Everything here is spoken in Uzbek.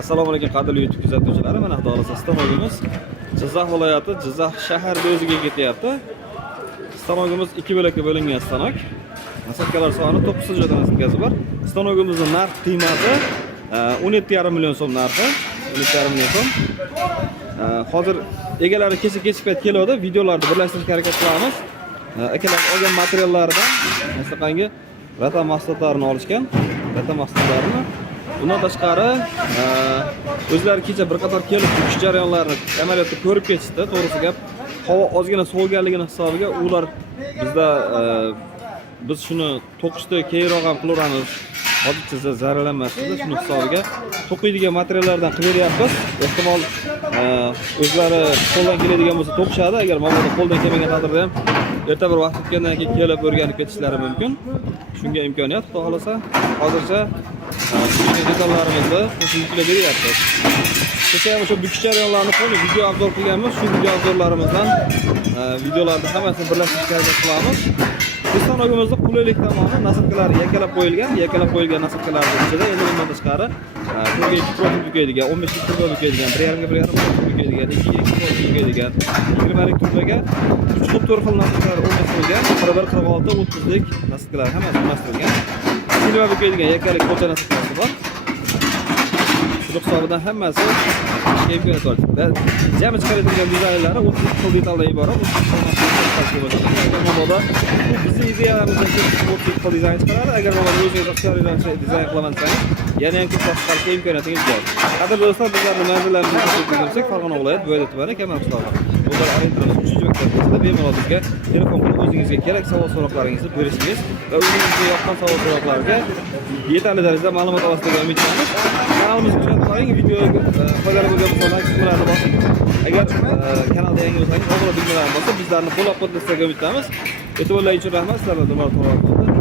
Assalomu alaykum qadrli YouTube kuzatuvchilari. Mana Xudo xolasa stanogimiz Jizzax viloyati Jizzax shaharida o'ziga ketyapti. Stanogimiz 2 bo'lakka bo'lingan stanok. Nasabkalar soni 900 joydan nasabkasi bor. Stanogimizning narx qiymati 17,5 million so'm narxi. 17,5 million so'm. Hozir egalari kechib payt keladi. Videolarni birlashtirishga harakat qilamiz. Akalar olgan materiallardan masalangi rata mahsulotlarini olishgan. Rata mahsulotlarini bundan tashqari o'zlari kecha bir qator kelib tukish jarayonlarini amaliyotda ko'rib ketishdi. To'g'risi gap, havo ozgina soviganligini hisobiga ular bizda biz shuni to'qishda keyinroq ham qilaveramiz. Hozircha zararlanmasdi. Shuni hisobiga to'qiydigan materiallardan qilib beryapmiz. Ehtimol o'zlari qo'ldan keladigan bo'lsa to'qishadi. Agar mabodo qo'ldan kelmagan taqdirda ham erta bir vaqt o'tgandan keyin kelib o'rganib ketishlari mumkin. Shunga imkoniyat Xudo xolasa hozircha detallarimizni qo'shimcha beryapmiz. Kecha ham o'sha bukish jarayonlarini qo'yib video obzor qilganmiz. Shu video obzorlarimizdan videolarni hammasini birlashtirishga harakat qilamiz. Stanogimizda qulaylik tomoni nasabkalar yakalab qo'yilgan nasabkalarning ichida endi bundan tashqari turga 2 profil bukaydigan, 15 turga bukaydigan, 1,5 ga 1,5 bukaydigan, 2 ga 2 profil bukaydigan, 20 lik turga 3,4 xil nasabkalar o'rnatilgan, 1,46 30lik nasabkalar hammasi o'rnatilgan. Silva bukaydigan yakalik ko'cha nasabkasi bor. Shu hisobidan hammasi imkoniyat bor. Jami chiqaradigan dizaynlari 30 xil detaldan iborat. Mabodo bizning ideyamizdan ko'ra 30 xil dizayn chiqaradi. Agar mabodo o'zingiz ixtiyoringizni dizayn qilamansangiz, yana ham ko'p chiqarishga imkoniyatingiz bor. Qadrli do'stlar, bizlarning manzillarimizni ko'rsatib o'tsak, Farg'ona viloyati Bo'yda tumani Kamar qishlog'i. Ular orientirimiz 3-jo'kda bemalol bizga telefon qilib o'zingizga kerak savol-so'roqlaringizni berishingiz va o'zingizga yoqqan savol-so'roqlarga yetarli darajada ma'lumot olasiga umid qilamiz. Kanalimizga kuzatib qo'ying, videoga foydali bo'lgan bo'lsa like tugmasini bosing. Agar kanalda yangi bo'lsangiz, avvalo bilmalarni bosib, bizlarni qo'llab-quvvatlashga umid qilamiz. E'tiborlaringiz uchun rahmat. Sizlarga to'g'ri bo'ldi.